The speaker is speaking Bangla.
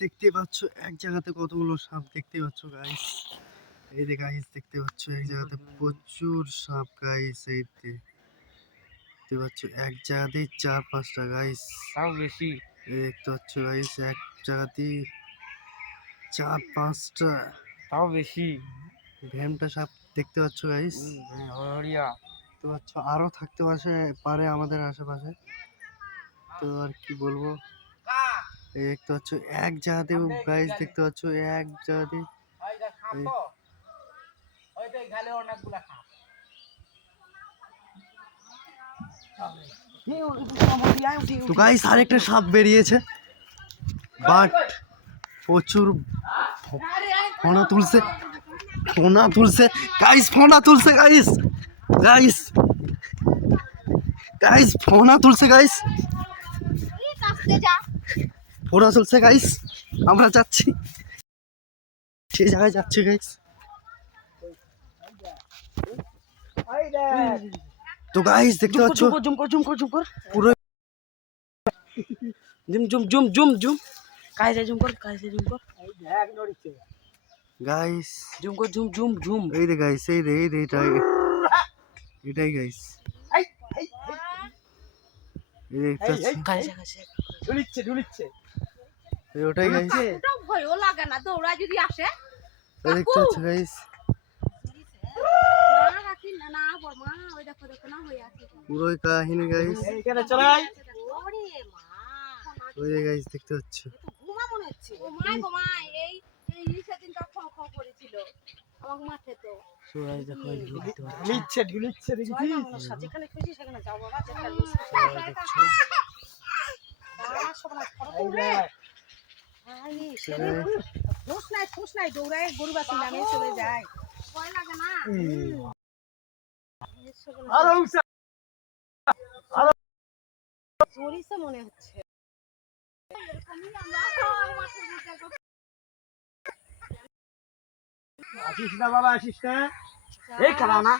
দেখতে পাচ্ছ এক জায়গাতে কতগুলো সাপ দেখতে পাচ্ছ গাইস। এই যে গাইস দেখতে পাচ্ছ এক জায়গাতে প্রচুর সাপ গাইস। এই দেখতে পাচ্ছ এক জায়গাতেই 4-5টা গাইস, তাও বেশি। এই দেখতে পাচ্ছ গাইস এক জায়গাতেই 4-5টা, তাও বেশি। ভ্যামটা সাপ দেখতে পাচ্ছ গাইস। হরিয়া তো পাচ্ছ আরো থাকতে পারে আমাদের আশেপাশে। তো আর কি বলবো, এই দেখতে পাচ্ছ এক জায়গাতে গাইস দেখতে পাচ্ছ এক জায়গাতে। তো গাইস আরেকটা সাপ বেরিয়েছে, বাট প্রচুর ফোনা তুলছে গাইস, ফোনা তুলছে গাইস, ফোনা তুলছে গাইস, আমরা যাচ্ছি সেই জায়গায় যাচ্ছি গাইস। তো গাইস দেখতে পাচ্ছ পুরো জুম গাইস, জুম এই রে গাইস, এই রে এটাই গাইস, ওটাই গাইস, ভয়ও লাগে না দৌড়া যদি আসে। দেখতে পাচ্ছ গাইস পুরোই কাহিনী গাইস। ওই যে গাইস দেখতে পাচ্ছ দৌড়ায় গরু বাছুর নামে চলে যায়, ভয় লাগে না। মনে হচ্ছে আসিস না বাবা, আসিস না, এই খারাপ না।